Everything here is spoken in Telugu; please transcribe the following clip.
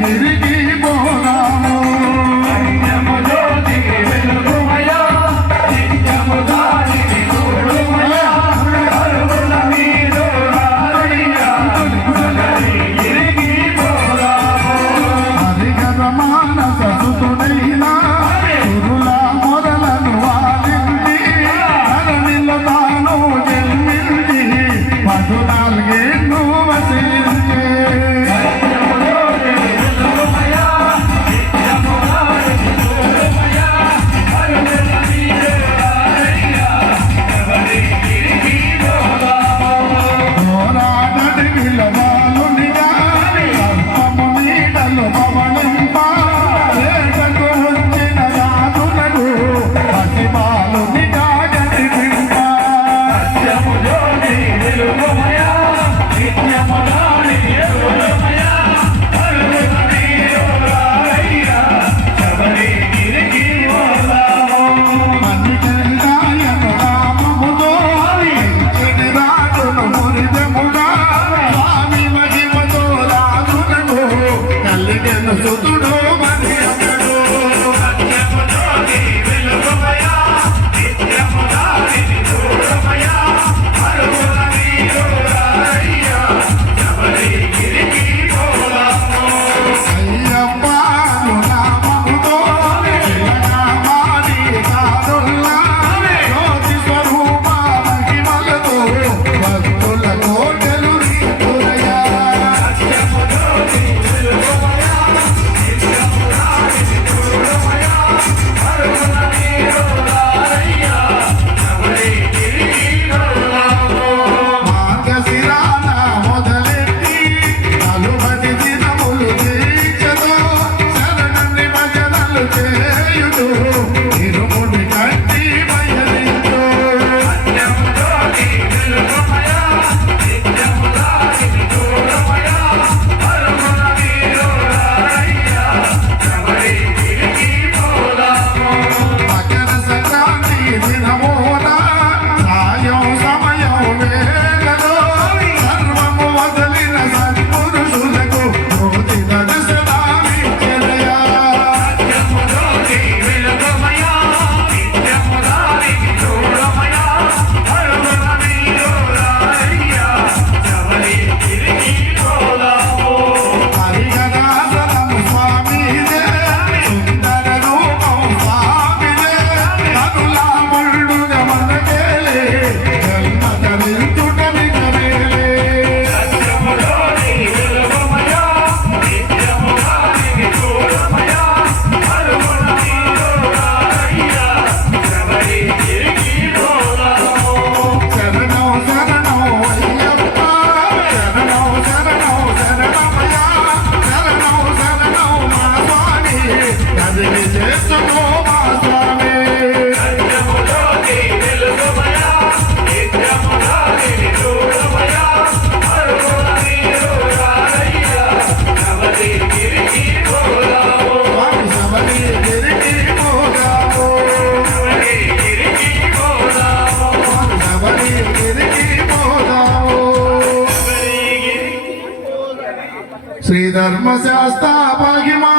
내리 you ధర్మశాస్త్ర భాగ్యమా